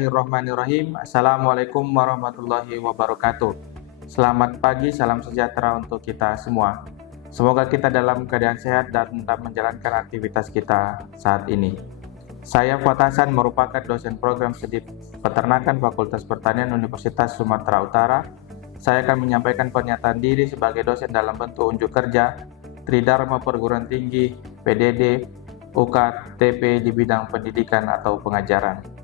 Bismillahirrahmanirrahim. Assalamualaikum warahmatullahi wabarakatuh. Selamat pagi, salam sejahtera untuk kita semua. Semoga kita dalam keadaan sehat dan tetap menjalankan aktivitas kita saat ini. Saya Fuad Hasan, merupakan dosen program studi peternakan Fakultas Pertanian Universitas Sumatera Utara. Saya akan menyampaikan pernyataan diri sebagai dosen dalam bentuk unjuk kerja Tridharma Perguruan Tinggi, PDD, UKTP di bidang pendidikan atau pengajaran.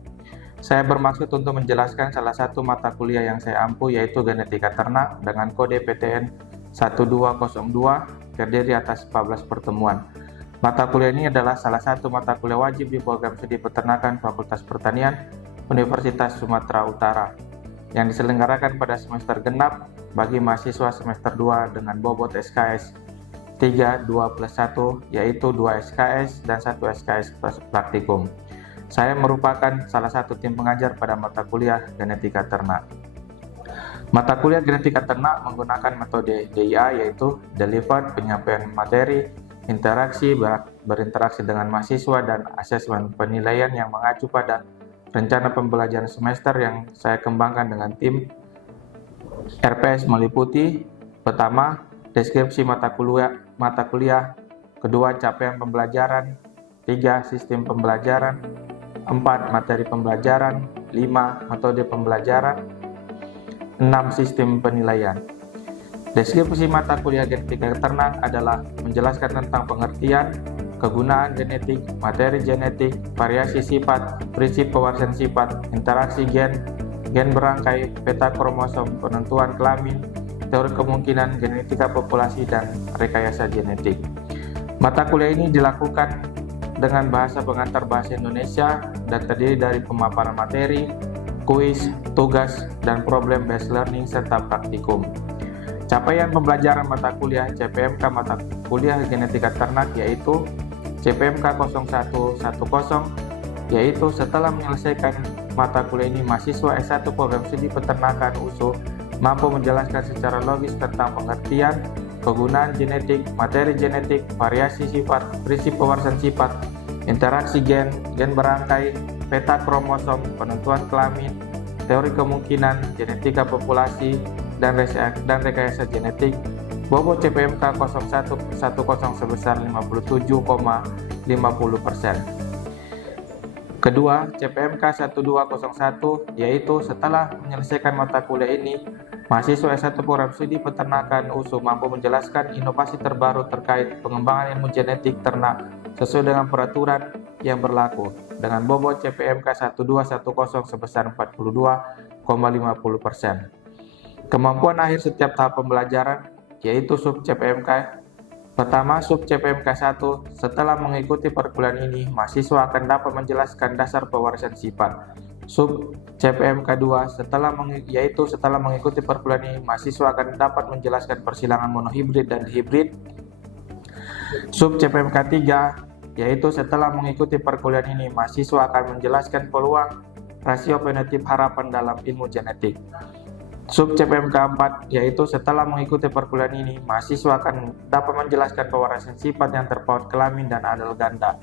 Saya bermaksud untuk menjelaskan salah satu mata kuliah yang saya ampu, yaitu Genetika Ternak dengan kode PTN 1202, terdiri atas 14 pertemuan. Mata kuliah ini adalah salah satu mata kuliah wajib di program studi peternakan Fakultas Pertanian Universitas Sumatera Utara yang diselenggarakan pada semester genap bagi mahasiswa semester 2 dengan bobot SKS 3, 2 plus 1, yaitu 2 SKS dan 1 SKS plus praktikum. Saya merupakan salah satu tim pengajar pada mata kuliah Genetika Ternak. Mata kuliah Genetika Ternak menggunakan metode DIA, yaitu Delivered, penyampaian materi, interaksi, berinteraksi dengan mahasiswa, dan asesmen penilaian yang mengacu pada rencana pembelajaran semester yang saya kembangkan dengan tim RPS meliputi: pertama, deskripsi mata kuliah, kedua, capaian pembelajaran, 3, sistem pembelajaran, 4, materi pembelajaran, 5, metode pembelajaran, 6, sistem penilaian. Deskripsi mata kuliah Genetika Ternak adalah menjelaskan tentang pengertian, kegunaan genetik, materi genetik, variasi sifat, prinsip pewarisan sifat, interaksi gen, gen berangkai, peta kromosom, penentuan kelamin, teori kemungkinan, genetika populasi, dan rekayasa genetik. Mata kuliah ini dilakukan dengan bahasa pengantar bahasa Indonesia dan terdiri dari pemaparan materi, kuis, tugas, dan problem based learning serta praktikum. Capaian pembelajaran mata kuliah CPMK mata kuliah Genetika Ternak yaitu CPMK 0110, yaitu setelah menyelesaikan mata kuliah ini, mahasiswa S1 program studi peternakan USU mampu menjelaskan secara logis tentang pengertian, kegunaan genetik, materi genetik, variasi sifat, prinsip pewarisan sifat, interaksi gen, gen berangkai, peta kromosom, penentuan kelamin, teori kemungkinan, genetika populasi, dan rekayasa genetik. Bobot CPMK 0110 sebesar 57,50%. Kedua, CPMK 1201, yaitu setelah menyelesaikan mata kuliah ini, mahasiswa S1 program studi peternakan USU mampu menjelaskan inovasi terbaru terkait pengembangan ilmu genetik ternak sesuai dengan peraturan yang berlaku dengan bobot CPMK 1210 sebesar 42,50%. Kemampuan akhir setiap tahap pembelajaran, yaitu sub CPMK. Pertama, sub CPMK 1, setelah mengikuti perkuliahan ini, mahasiswa akan dapat menjelaskan dasar pewarisan sifat. Sub CPMK 2, setelah mengikuti perkuliahan ini, mahasiswa akan dapat menjelaskan persilangan monohibrid dan hibrid. Sub CPMK 3, yaitu setelah mengikuti perkuliahan ini, mahasiswa akan menjelaskan peluang rasio fenotip harapan dalam ilmu genetik. Sub CPMK 4, yaitu setelah mengikuti perkuliahan ini, mahasiswa akan dapat menjelaskan pewarisan sifat yang terpaut kelamin dan adal ganda.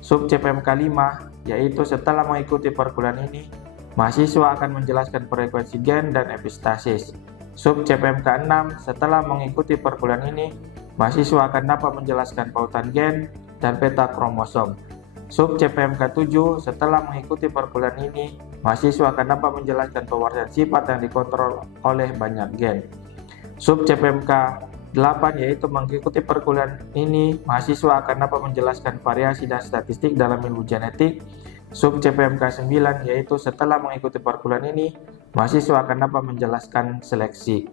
Sub CPMK 5, yaitu setelah mengikuti perkuliahan ini, mahasiswa akan menjelaskan frekuensi gen dan epistasis. Sub CPMK 6, setelah mengikuti perkuliahan ini, mahasiswa akan dapat menjelaskan pautan gen dan peta kromosom. Sub CPMK 7, setelah mengikuti perkuliahan ini, mahasiswa akan dapat menjelaskan pewarisan sifat yang dikontrol oleh banyak gen. Sub CPMK 8, yaitu mengikuti perkuliahan ini, mahasiswa akan dapat menjelaskan variasi dan statistik dalam ilmu genetik. Sub CPMK 9, yaitu setelah mengikuti perkuliahan ini, mahasiswa akan dapat menjelaskan seleksi.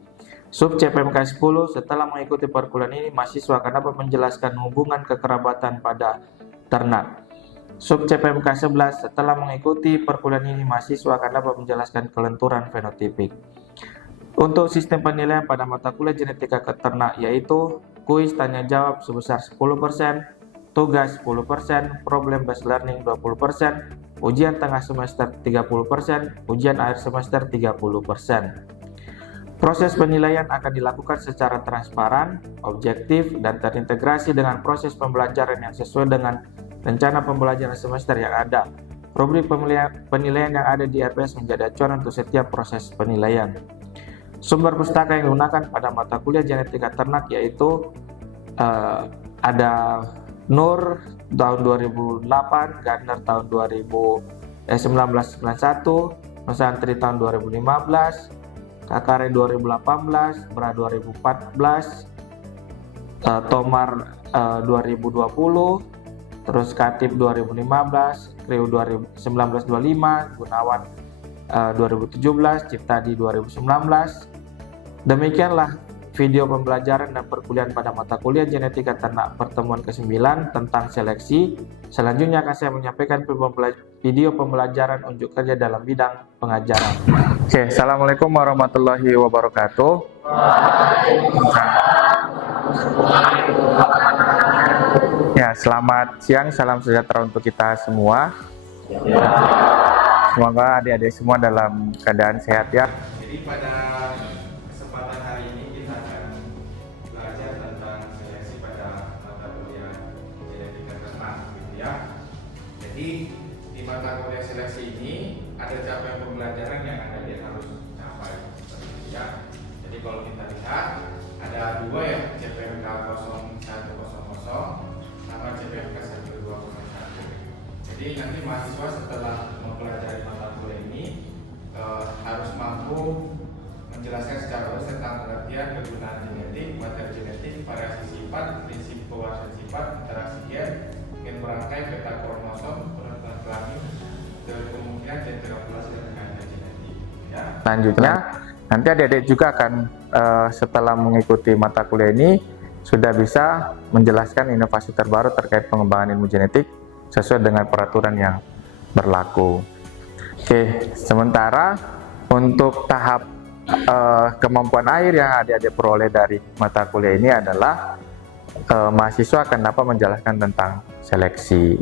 Sub CPMK 10, setelah mengikuti perkuliahan ini, mahasiswa akan dapat menjelaskan hubungan kekerabatan pada ternak. Sub CPMK 11, setelah mengikuti perkuliahan ini, mahasiswa akan dapat menjelaskan kelenturan fenotipik. Untuk sistem penilaian pada mata kuliah Genetika Ternak, yaitu kuis tanya jawab sebesar 10%, tugas 10%, problem based learning 20%, ujian tengah semester 30%, ujian akhir semester 30%. Proses penilaian akan dilakukan secara transparan, objektif, dan terintegrasi dengan proses pembelajaran yang sesuai dengan rencana pembelajaran semester yang ada. rubrik penilaian yang ada di RPS menjadi acuan untuk setiap proses penilaian. Sumber pustaka yang digunakan pada mata kuliah genetika ternak yaitu ada Nur tahun 2008, Gardner tahun 1991, Nusantri tahun 2015, Kakare 2018, Bra 2014, Tomar 2020, terus Katib 2015, Kriu 1925, Gunawan 2017, Ciptadi 2019. Demikianlah video pembelajaran dan perkuliahan pada mata kuliah genetika ternak pertemuan ke-9 tentang seleksi. Selanjutnya akan saya menyampaikan video pembelajaran unjuk kerja dalam bidang pengajaran. Oke, Assalamualaikum warahmatullahi wabarakatuh. Ya, selamat siang, salam sejahtera untuk kita semua. Semoga adik-adik semua dalam keadaan sehat ya. Jadi pada kesempatan hari ini kita akan belajar tentang seleksi pada mata kuliah genetika ternak, gitu ya. Jadi di mata kuliah seleksi ini ada capaian pembelajaran yang adik-adik harus capai, seperti itu ya. Jadi kalau kita lihat ada dua ya, CPMK 0100 sama CPMK 1201. Jadi nanti mahasiswa setelah mempelajari mata kuliah ini harus mampu menjelaskan secara luas tentang pengertian kegunaan genetik, materi genetik, variasi sifat, prinsip pewarasan sifat, interaksi gen berangkai, peta kromosom, penentuan kelamin, kemungkinan dan terakulasi dan kaitan genetik. Ya. Selanjutnya, nanti adik-adik juga akan setelah mengikuti mata kuliah ini sudah bisa menjelaskan inovasi terbaru terkait pengembangan ilmu genetik sesuai dengan peraturan yang berlaku. Oke, sementara untuk tahap kemampuan air yang adik-adik peroleh dari mata kuliah ini adalah mahasiswa akan dapat menjelaskan tentang seleksi.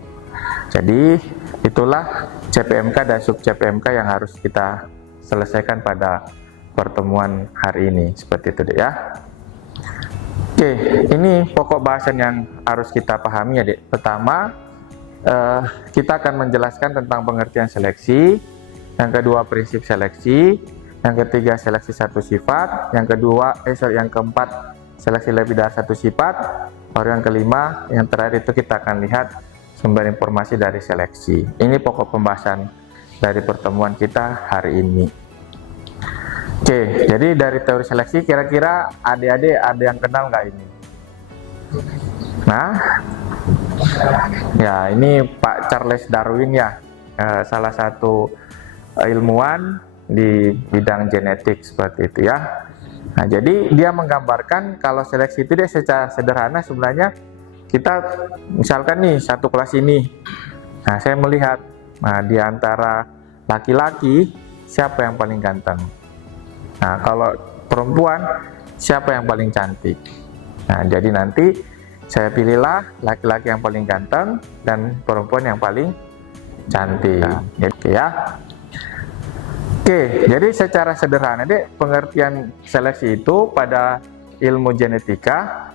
Jadi itulah CPMK dan sub CPMK yang harus kita selesaikan pada pertemuan hari ini, seperti itu deh ya. Oke, ini pokok bahasan yang harus kita pahami ya dek. Pertama, kita akan menjelaskan tentang pengertian seleksi, yang kedua prinsip seleksi, yang ketiga seleksi satu sifat, yang keempat seleksi lebih dari satu sifat, baru yang kelima, yang terakhir itu kita akan lihat sumber informasi dari seleksi. Ini pokok pembahasan dari pertemuan kita hari ini. Oke, jadi dari teori seleksi kira-kira adik-adik ada yang kenal nggak ini? Nah, ya ini Pak Charles Darwin ya, salah satu ilmuwan di bidang genetik seperti itu ya. Nah, jadi dia menggambarkan kalau seleksi itu dia secara sederhana sebenarnya kita misalkan nih satu kelas ini. Nah, saya melihat di antara laki-laki siapa yang paling ganteng. Nah, kalau perempuan siapa yang paling cantik. Nah, jadi nanti saya pilihlah laki-laki yang paling ganteng dan perempuan yang paling cantik. Gitu ya. Oke, jadi secara sederhana deh pengertian seleksi itu pada ilmu genetika.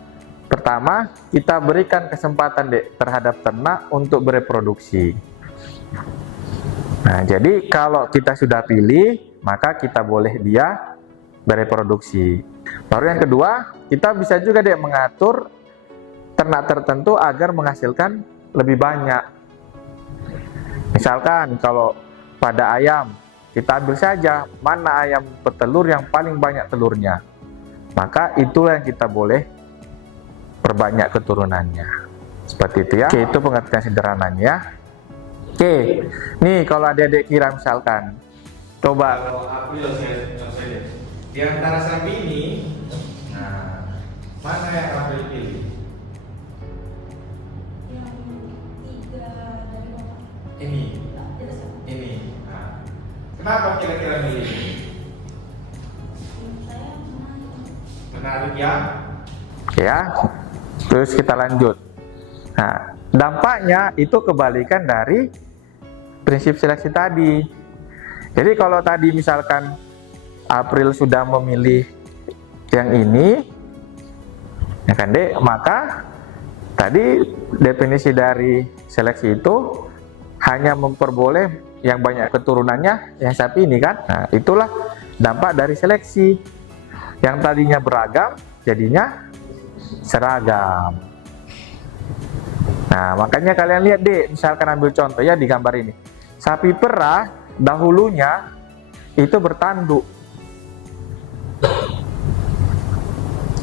Pertama, kita berikan kesempatan deh terhadap ternak untuk bereproduksi. Nah, jadi kalau kita sudah pilih, maka kita boleh dia bereproduksi. Baru yang kedua, kita bisa juga deh mengatur ternak tertentu agar menghasilkan lebih banyak. Misalkan kalau pada ayam, kita ambil saja mana ayam petelur yang paling banyak telurnya. Maka itulah yang kita boleh perbanyak keturunannya. Seperti itu ya. Oke, itu pengertian sederhananya. Oke, nih kalau adik-adik kira misalkan, coba kalau April saya di antara sapi ini, nah mana yang April pilih? Yang tiga dari bawah. Ini. Nah, kenapa kira-kira milih ini? Saya Menarik ya? Ya. Terus kita lanjut. Nah, dampaknya itu kebalikan dari prinsip seleksi tadi. Jadi kalau tadi misalkan April sudah memilih yang ini, ya kan dek, maka tadi definisi dari seleksi itu hanya memperboleh yang banyak keturunannya yang sapi ini kan. Nah, itulah dampak dari seleksi. Yang tadinya beragam jadinya seragam. Nah, makanya kalian lihat deh, misalkan ambil contoh ya di gambar ini. Sapi perah dahulunya itu bertanduk.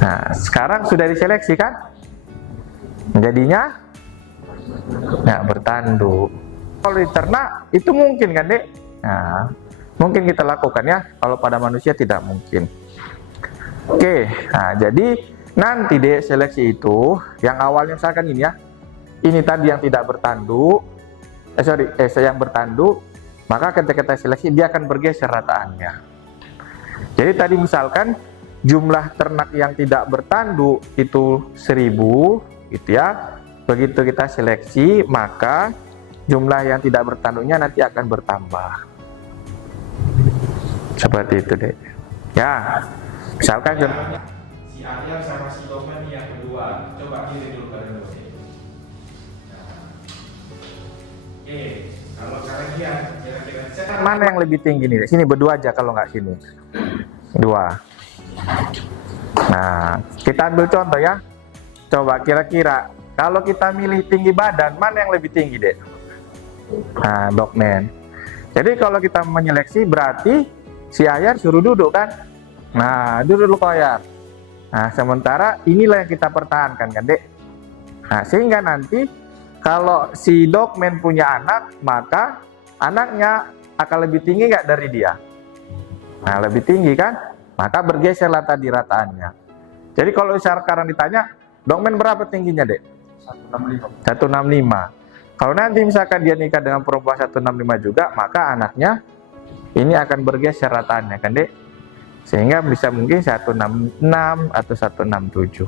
Nah, sekarang sudah diseleksi kan? Jadinya nggak bertanduk. Kalau di ternak itu mungkin kan dek? Nah, mungkin kita lakukan ya. Kalau pada manusia tidak mungkin. Oke, nah jadi nanti dek seleksi itu yang awalnya misalkan ini ya, ini tadi yang tidak bertanduk, yang bertanduk, maka ketika kita seleksi dia akan bergeser rataannya. Jadi tadi misalkan jumlah ternak yang tidak bertanduk itu 1000 gitu ya. Begitu kita seleksi maka jumlah yang tidak bertanduknya nanti akan bertambah. Seperti itu deh. Ya, misalkan si Arya sama si Tomen yang kedua, coba kiri dulu bareng dulu. Oke, kalau kalian kira-kira mana yang lebih tinggi nih? Sini berdua aja kalau nggak sini. Dua. Nah, kita ambil contoh ya. Coba kira-kira kalau kita milih tinggi badan, mana yang lebih tinggi deh? Nah, dogman. Jadi kalau kita menyeleksi berarti si Ayar suruh duduk kan? Nah, duduk dulu Ayar. Nah, sementara inilah yang kita pertahankan kan dek? Nah, sehingga nanti kalau si dogman punya anak, maka anaknya akan lebih tinggi nggak dari dia? Nah, lebih tinggi kan? Maka bergeserlah tadi rataannya. Jadi kalau sekarang ditanya, dogman berapa tingginya dek? 165. Kalau nanti misalkan dia nikah dengan perempuan 165 juga, maka anaknya ini akan bergeser rataannya kan dek? Sehingga bisa mungkin 166 atau 167.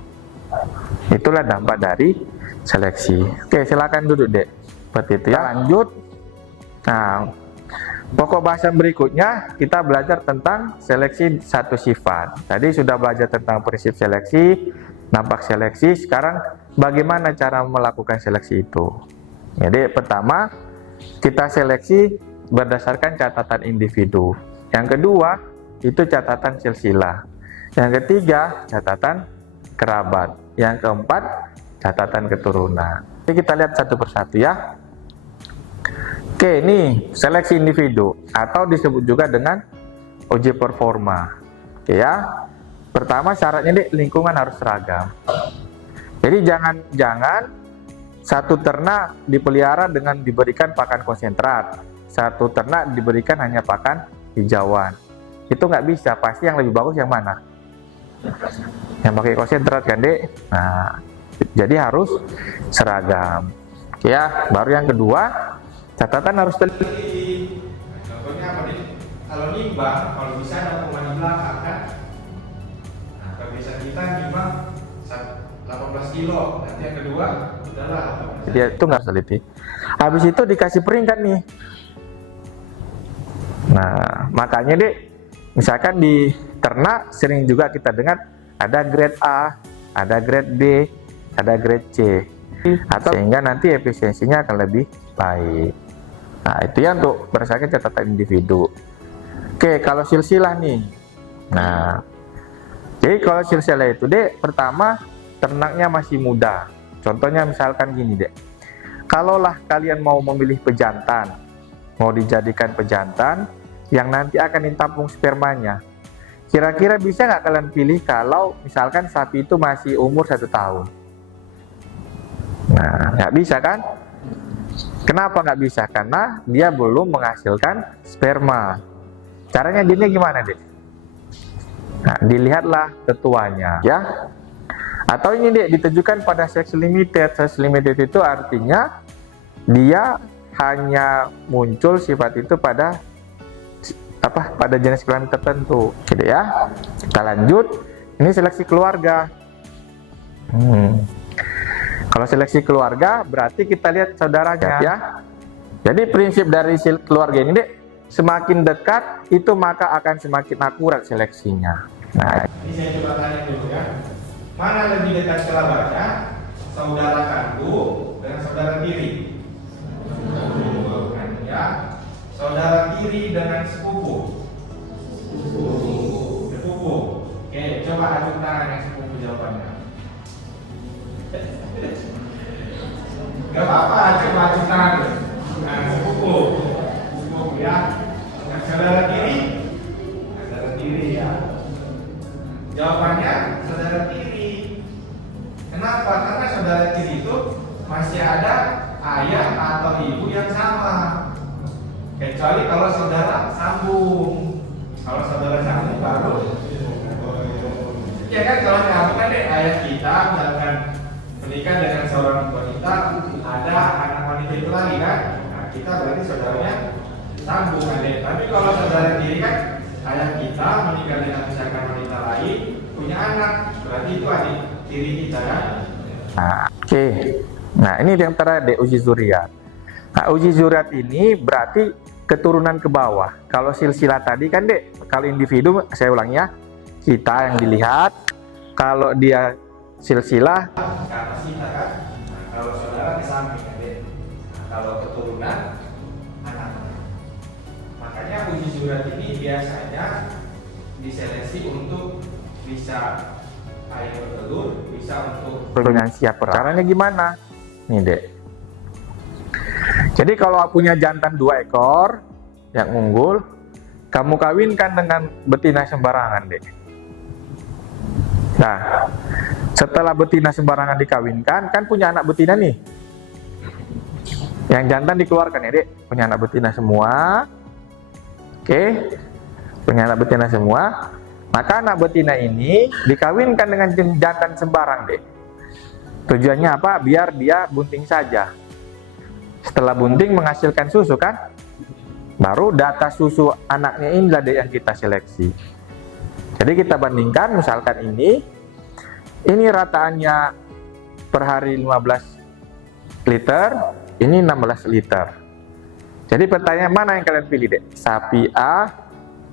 Itulah dampak dari seleksi. Oke, silakan duduk dek. Seperti itu ya. Lanjut. Nah, pokok bahasan berikutnya kita belajar tentang seleksi satu sifat. Tadi sudah belajar tentang prinsip seleksi, dampak seleksi. Sekarang bagaimana cara melakukan seleksi itu? Jadi pertama kita seleksi berdasarkan catatan individu. Yang kedua itu catatan silsilah. Yang ketiga catatan kerabat. Yang keempat catatan keturunan. Jadi kita lihat satu persatu ya. Oke, ini seleksi individu atau disebut juga dengan uji performa. Oke ya. Pertama syaratnya deh lingkungan harus seragam. Jadi jangan satu ternak dipelihara dengan diberikan pakan konsentrat, satu ternak diberikan hanya pakan hijauan. Itu nggak bisa, pasti yang lebih bagus yang mana? Yang pakai konsentrat kan dek? Nah, jadi harus seragam. Ya, baru yang kedua, catatan harus teliti. contohnya apa nih? Kalau nimbang, kalau bisa ada pemain di belakang kan? Nah, kebiasaan kita nimbang 18 kilo, nanti yang kedua udahlah 18. Dia itu nggak teliti. Habis itu dikasih peringkat nih. Nah, makanya dek, misalkan di ternak sering juga kita dengar ada grade A, ada grade B, ada grade C, atau sehingga nanti efisiensinya akan lebih baik. Nah, itu ya untuk berdasarkan catatan individu. Oke, kalau silsilah nih. Nah, jadi kalau silsilah itu dek, pertama ternaknya masih muda. Contohnya misalkan gini dek. Kalaulah kalian mau memilih pejantan, mau dijadikan pejantan yang nanti akan ditampung spermanya, kira-kira bisa nggak kalian pilih kalau misalkan sapi itu masih umur 1 tahun? Nah, nggak bisa kan? Kenapa nggak bisa? Karena dia belum menghasilkan sperma. Caranya gini gimana deh? Nah, dilihatlah tetuanya ya. Atau ini deh ditujukan pada sex limited. Sex limited itu artinya dia hanya muncul sifat itu pada pada jenis kelamin tertentu, gitu ya. Kita lanjut. Ini seleksi keluarga. Kalau seleksi keluarga berarti kita lihat saudaranya ya. Jadi prinsip dari keluarga ini deh, semakin dekat itu maka akan semakin akurat seleksinya. Nah, Ini saya coba tanya dulu ya. Mana lebih dekat kerabatnya? Saudara kandung dengan saudara tiri? ya. Saudara tiri dengan sepupu. Sepupu. Oke, coba acung tangan yang sepupu jawabannya. Gak apa-apa, acung tangan. Nah, sepupu. Sepupu ya. Yang saudara tiri. Saudara tiri ya. Jawabannya saudara tiri. Kenapa? Karena saudara tiri itu masih ada ayah atau ibu yang sama. Kecuali kalau saudara sambung. Kalau saudara sambung baru. Ya kan kalau sambung kan ayah kita misalkan menikah dengan seorang wanita, ada anak wanita itu lagi kan. Nah, kita berarti saudaranya sambung adek. Tapi kalau saudara tiri kan ayah kita menikah dengan misalkan wanita lain, punya anak, berarti itu adik tiri kita ya. Nah, oke. Nah, ini yang terakhir uji zuriat. Nah, uji zuriat ini berarti keturunan ke bawah. Kalau silsilah tadi kan dek, kalau individu saya ulangi ya, kita yang dilihat. Kalau dia silsilah Ke atas kita kan. Nah, kalau saudara ke samping adek. Nah, kalau keturunan anak. Makanya uji zuriat ini biasanya diseleksi untuk bisa ayah bertelur, bisa untuk dengan siapa. Caranya gimana? Nih dek. Jadi kalau punya jantan 2 ekor yang unggul, kamu kawinkan dengan betina sembarangan dek. Nah, setelah betina sembarangan dikawinkan, kan punya anak betina nih. Yang jantan dikeluarkan ya dek, punya anak betina semua. Oke, punya anak betina semua. Maka anak betina ini dikawinkan dengan jantan sembarang dek. Tujuannya apa? Biar dia bunting saja. Setelah bunting menghasilkan susu kan, baru data susu anaknya inilah deh yang kita seleksi. Jadi kita bandingkan, misalkan ini rataannya per hari 15 liter, ini 16 liter. Jadi pertanyaan mana yang kalian pilih deh? Sapi A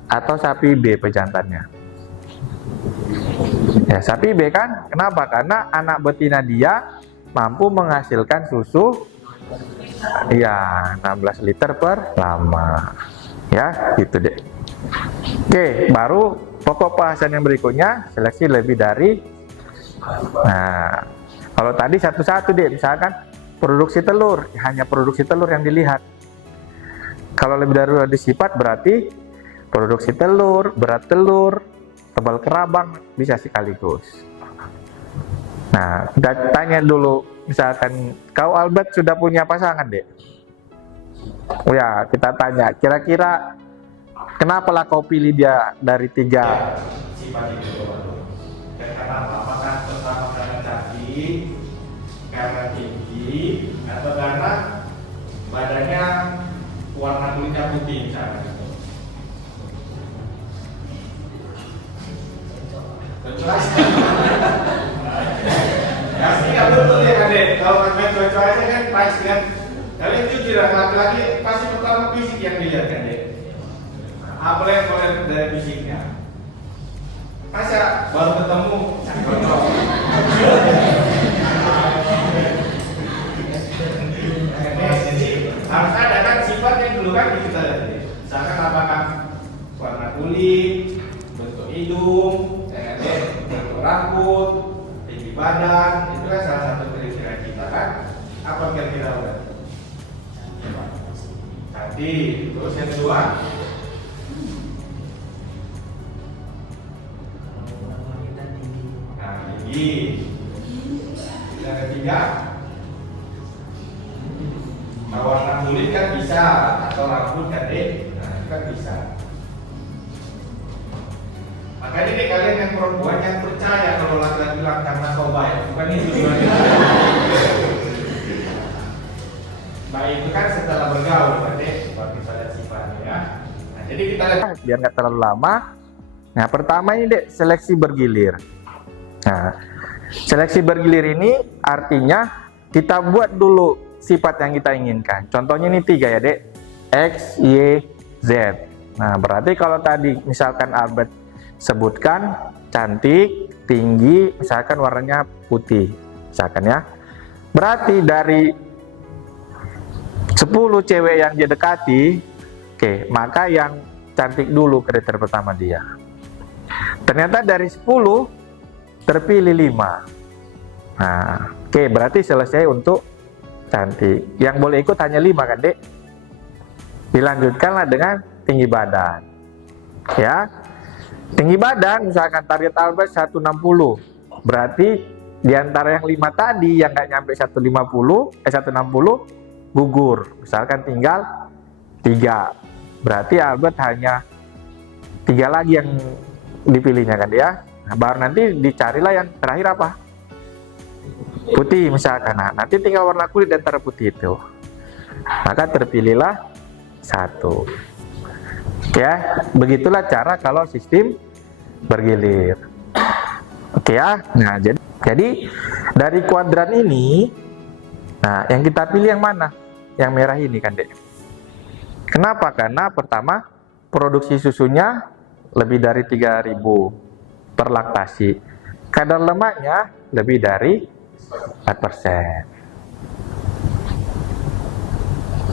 atau sapi B pejantannya? Ya sapi B kan, kenapa? Karena anak betina dia mampu menghasilkan susu ya 16 liter per lama. Ya gitu deh. Oke, baru pokok bahasan yang berikutnya, seleksi lebih dari. Nah, kalau tadi satu-satu deh, misalkan produksi telur, hanya produksi telur yang dilihat. Kalau lebih dari sifat berarti produksi telur, berat telur, tebal kerabang bisa sekaligus. Nah, kita tanya dulu, misalkan kau Albert sudah punya pasangan deh. Oh ya, kita tanya, kira-kira kenapalah kau pilih dia dari 3 sifat itu. Dan karena apa? Apakah pertama karena cantik, karena tinggi, atau karena badannya warna kulitnya putih misalnya? Ya sih nggak betul ya adek. Kalau pakai cocok aja kan pas kan. Kalian jujur lah, laki-laki pasti pertama fisik yang dilihat kan dek. Apa yang boleh dari fisiknya? Masa baru ketemu cocok. Jadi harus ada kan sifat yang dulu kan kita lihat. Misalkan apakah warna kulit, bentuk hidung, bentuk rambut, tinggi badan, itu kan salah satu kriteria kita kan. Apa kira-kira udah? Cantik. Terus yang kedua? Nah, tinggi. Yang ketiga? Nah, warna kulit kan bisa, atau rambut kan deh, nah itu kan bisa. Makanya nih kalian yang perempuan yang percaya kalau laki-laki bilang karena kau baik, bukan itu tujuannya. Baik itu kan setelah bergaul, berarti seperti pada sifatnya ya. Nah, jadi kita lihat biar nggak terlalu lama. Nah, pertama ini dek, seleksi bergilir. Nah, seleksi bergilir ini artinya kita buat dulu sifat yang kita inginkan. Contohnya ini 3 ya dek, X, Y, Z. Nah, berarti kalau tadi misalkan Albert sebutkan cantik, tinggi, misalkan warnanya putih, misalkan ya. Berarti dari 10 cewek yang dia dekati, oke, maka yang cantik dulu kriteria pertama dia. Ternyata dari 10 terpilih 5. Nah, oke, berarti selesai untuk cantik. Yang boleh ikut hanya 5 kan, Dek? Dilanjutkanlah dengan tinggi badan. Ya. Tinggi badan misalkan target Albert 160. Berarti di antara yang 5 tadi yang nggak nyampe 160 gugur. Misalkan tinggal 3. Berarti Albert hanya 3 lagi yang dipilihnya kan ya. Nah, baru nanti dicarilah yang terakhir apa? Putih misalkan. Nah, nanti tinggal warna kulit antara putih itu. Maka terpilihlah 1. Ya, begitulah cara kalau sistem bergilir. Oke ya. Nah, jadi dari kuadran ini, nah yang kita pilih yang mana? Yang merah ini kan, Dek. Kenapa? Karena pertama produksi susunya lebih dari 3.000 per laktasi. Kadar lemaknya lebih dari 4%.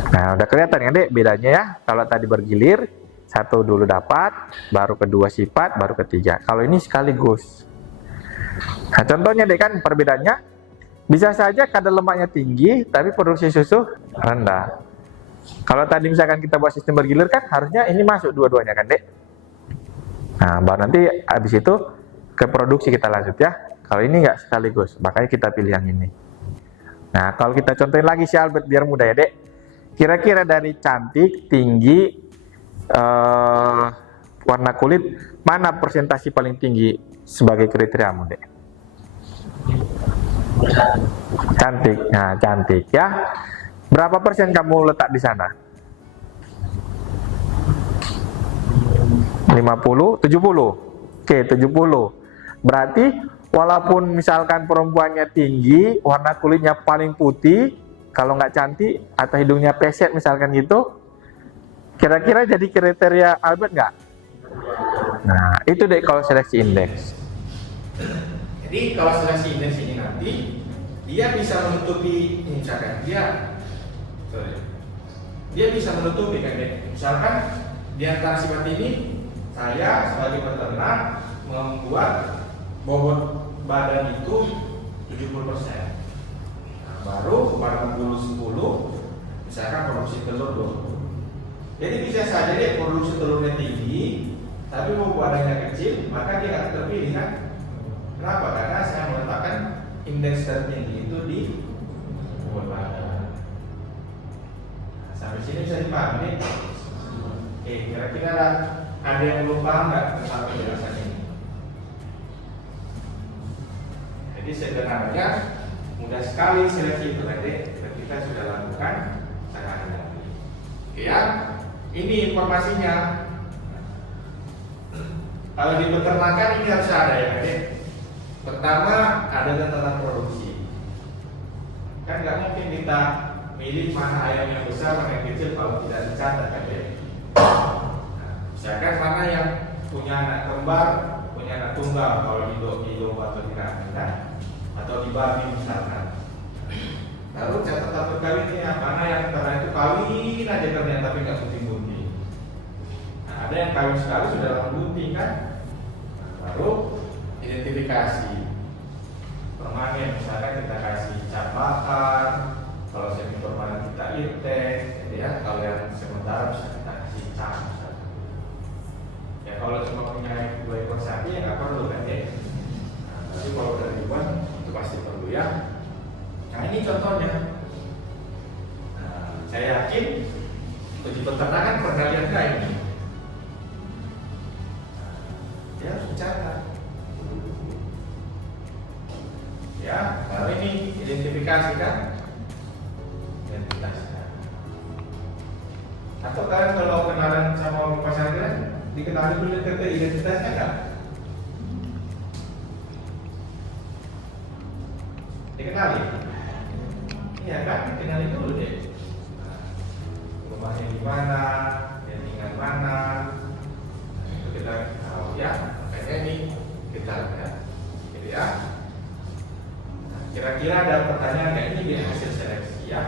Nah, udah kelihatan kan, Dek, bedanya ya. Kalau tadi bergilir, 1 dulu dapat, baru kedua sifat, baru ketiga. Kalau ini sekaligus. Nah, contohnya, Dek, kan perbedaannya bisa saja kadar lemaknya tinggi, tapi produksi susu rendah. Kalau tadi misalkan kita buat sistem bergilir kan harusnya ini masuk dua-duanya kan, Dek. Nah, baru nanti habis itu ke produksi kita lanjut ya. Kalau ini nggak sekaligus, makanya kita pilih yang ini. Nah, kalau kita contohin lagi si Albert biar mudah ya, Dek. Kira-kira dari cantik, tinggi, warna kulit, mana persentase paling tinggi sebagai kriteriamu, Dek? Cantik. Nah, cantik ya. Berapa persen kamu letak di sana? 50, 70. Oke, 70. Berarti walaupun misalkan perempuannya tinggi, warna kulitnya paling putih, kalau nggak cantik atau hidungnya pesek misalkan gitu, kira-kira jadi kriteria Albert nggak? Nah, itu deh kalau seleksi indeks. Jadi kalau seleksi indeks ini nanti dia bisa menutupi, misalkan dia bisa menutupi kan, misalkan di antara sifat ini saya sebagai peternak membuat bobot badan itu 70%. Nah, baru bulu 10, misalkan produksi telur 20. Jadi bisa saja dia produksi telurnya tinggi, tapi bobot badannya kecil, maka dia akan terpilih kan? Kenapa? Karena saya meletakkan indeks tertinggi itu di bobot badan. Nah, sampai sini bisa dipahami. Oke, kira-kira ada yang belum paham nggak tentang penjelasan ini? Jadi sebenarnya mudah sekali seleksi itu tadi kita sudah lakukan sehari-hari. Oke ya, ini informasinya. Kalau di peternakan ini harus ada ya, Dek. Pertama ada catatan produksi. Kan nggak mungkin kita milih mana ayam yang besar, mana yang kecil kalau tidak dicatat kan, Dek. Misalkan mana yang punya anak kembar, punya anak tunggal kalau di domba atau di kambing atau di babi misalkan. Lalu catatan perkawinannya mana yang karena itu kawin aja ternyata tapi nggak bunting-bunting. Nah, ada yang kawin sekali sudah lama bunting kan. Nah, baru identifikasi permanen, misalkan kita kasih cap bakar, kalau semi permanen kita irtek, ya kalau yang sementara bisa kita kasih cap. Ya kalau cuma punya 2 ekor sapi ya nggak perlu kan ya. Nah, tapi kalau udah ribuan itu pasti perlu ya. Nah ini contohnya. Nah, saya yakin uji peternakan pernah lihat nggak ini? Dia harus dicatat. Ya, lalu ini identifikasi kan? Identifikasikan. Atau kalian kalau kenalan sama pasar kalian dikenali dulu identitasnya nggak? Dikenali? Iya kan, dikenali dulu deh. Rumahnya di mana, dia tinggal mana, itu kita tahu ya. Makanya ini kita lihat, gitu ya. Nah, kira-kira ada pertanyaan nggak ini di hasil seleksi ya?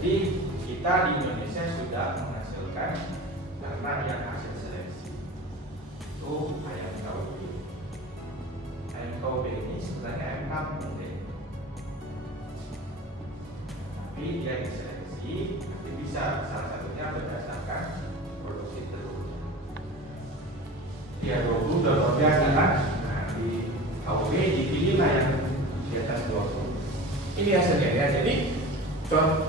Jadi kita di Indonesia sudah menghasilkan ternak yang hasil seleksi. Itu ayam KUB. Ayam KUB ini sebenarnya ayam kampung deh. Tapi dia diseleksi, nanti bisa salah satunya berdasarkan produksi telurnya. Dia 20 udah luar biasa kan? Nah, di KUB dipilihlah yang di atas 20. Ini hasilnya ya. Jadi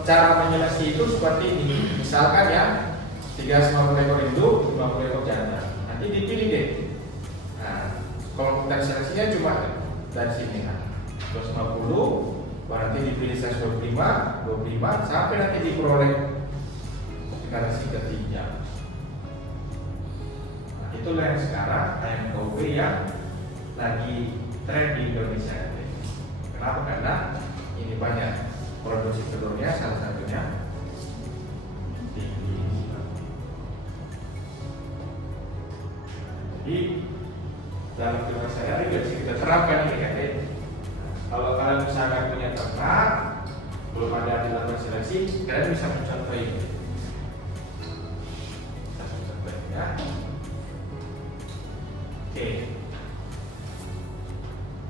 cara menyeleksi itu seperti ini. Misalkan ya 350 ekor induk, 50 ekor jantan. Nanti dipilih deh. Nah, kalau kita seleksinya cuma dari sini kan. 250, nanti dipilih 125, 25 sampai nanti diperoleh generasi ketiga. Nah, itulah yang sekarang ayam KUB yang lagi tren di Indonesia. Kenapa? Karena ini banyak produksi telurnya, salah satunya tinggi. Jadi dalam kehidupan sehari-hari bisa kita terapkan ini kan. Kalau kalian misalkan punya ternak, belum ada dilakukan seleksi, kalian bisa mencontoh ini. Kita contoh ya. Oke.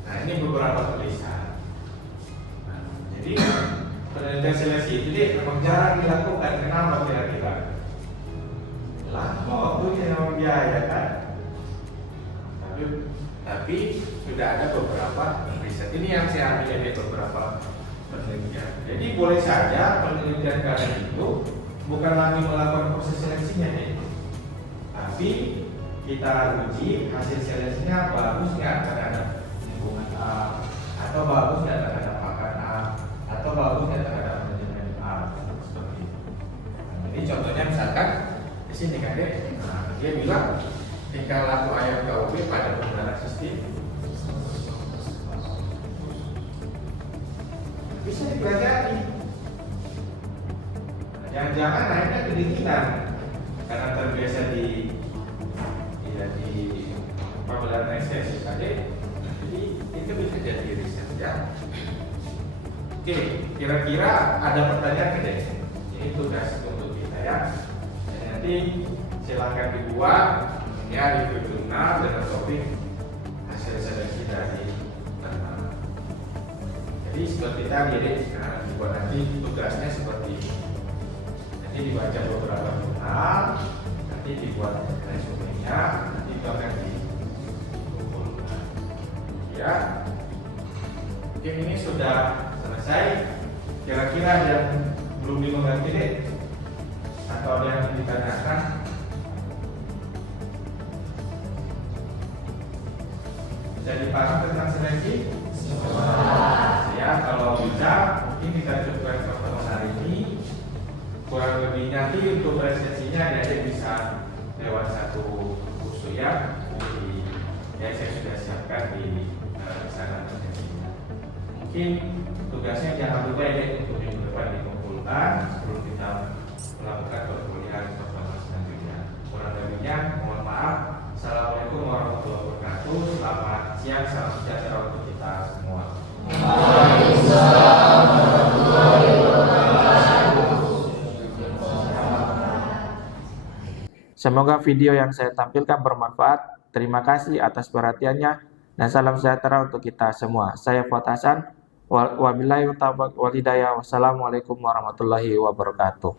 Nah, ini beberapa tulisan. Jadi penelitian seleksi jadi memang jarang dilakukan. Kenapa kira-kira? Lama punya nama biaya kan. Tapi sudah ada beberapa riset. Ini yang saya ambil dari beberapa penelitian. Jadi boleh saja penelitian kalian itu bukan lagi melakukan proses seleksinya nih, tapi kita uji hasil seleksinya bagus nggak terhadap lingkungan A, atau bagus nggak terhadap pakan A, atau bagusnya terhadap manajemen A, seperti itu. Nah, jadi contohnya misalkan di sini kan dia bilang tingkah laku ayam KUB pada penggunaan sistem bisa dipelajari. Jangan-jangan ayamnya kedinginan karena terbiasa di pemeliharaan ekstensi tadi. Jadi itu bisa jadi riset ya. Oke, kira-kira ada pertanyaan tidak? Ini tugas untuk kita ya. Dan nanti silakan dibuat ya di jurnal dengan topik hasil seleksi dari ternak. Jadi seperti tadi ya, dibuat nanti tugasnya seperti ini. Nanti dibaca beberapa jurnal, nanti dibuat resumenya, nanti itu akan dikumpulkan. Ya, mungkin ini sudah selesai. Kira-kira yang belum dimengerti deh, atau ada yang ditanyakan? Bisa dipahami tentang seleksi? Ya, kalau bisa mungkin kita cukupkan pertemuan hari ini. Kurang lebih nanti untuk presentasinya dia bisa lewat satu kursus ya. Ya saya sudah siapkan di sana presentasinya. Mungkin tugasnya jangan lupa ya untuk minggu depan dikumpulkan sebelum kita melakukan perkuliahan pertama selanjutnya. Kurang lebihnya mohon maaf. Assalamualaikum warahmatullahi wabarakatuh. Selamat siang, salam sejahtera untuk kita semua. Waalaikumsalam warahmatullahi wabarakatuh. Semoga video yang saya tampilkan bermanfaat. Terima kasih atas perhatiannya dan salam sejahtera untuk kita semua. Saya Fuad Hasan. Wabillahi taufiq wal hidayah. Wassalamualaikum warahmatullahi wabarakatuh.